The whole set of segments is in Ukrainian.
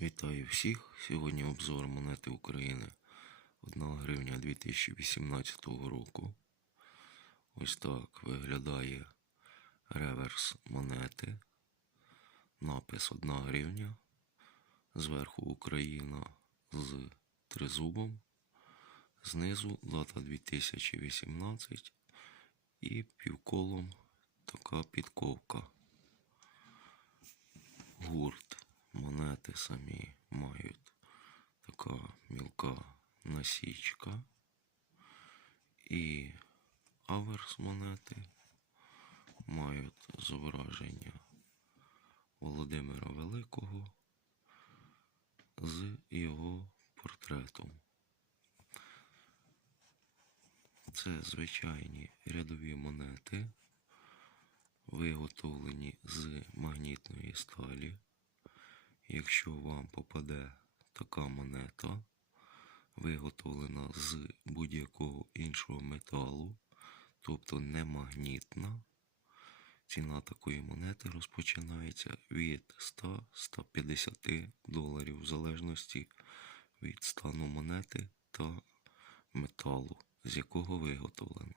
Вітаю всіх! Сьогодні обзор монети України 1 гривня 2018 року. Ось так виглядає реверс монети. Напис 1 гривня. Зверху Україна з тризубом. Знизу дата 2018 і півколом така підковка. Гурт монети самі мають така мілка насічка. І аверс монети мають зображення Володимира Великого з його портретом. Це звичайні рядові монети, виготовлені з магнітної сталі. Якщо вам попаде така монета, виготовлена з будь-якого іншого металу, тобто не магнітна, ціна такої монети розпочинається від 100-150 доларів, в залежності від стану монети та металу, з якого виготовлено.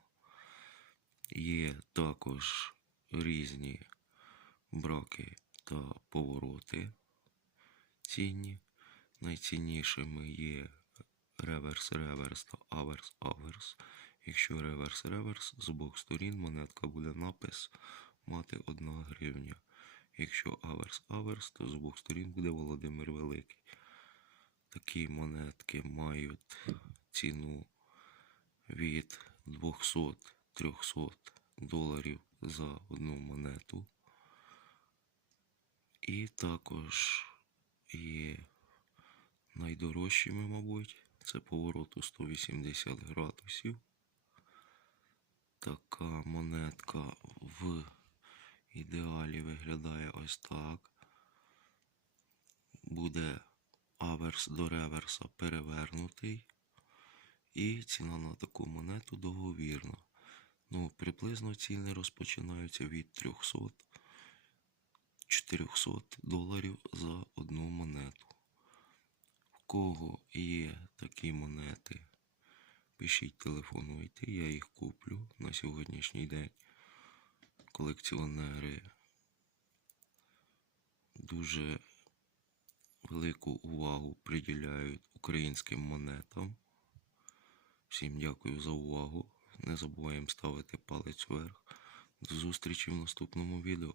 Є також різні браки та повороти цінні. Найціннішими є реверс-реверс та аверс-аверс. Якщо реверс-реверс, з обох сторін монетка буде напис мати 1 гривня. Якщо аверс-аверс, то з обох сторін буде Володимир Великий. Такі монетки мають ціну від 200-300 доларів за одну монету. І також є найдорожчими, мабуть, це повороту 180 градусів. Така монетка в ідеалі виглядає ось так. Буде аверс до реверса перевернутий. І ціна на таку монету договірна. Ну, приблизно ціни розпочинаються від 300 400 доларів за одну монету. В кого є такі монети, пишіть, телефонуйте, я їх куплю на сьогоднішній день. Колекціонери дуже велику увагу приділяють українським монетам. Всім дякую за увагу. Не забуваємо ставити палець вверх. До зустрічі в наступному відео.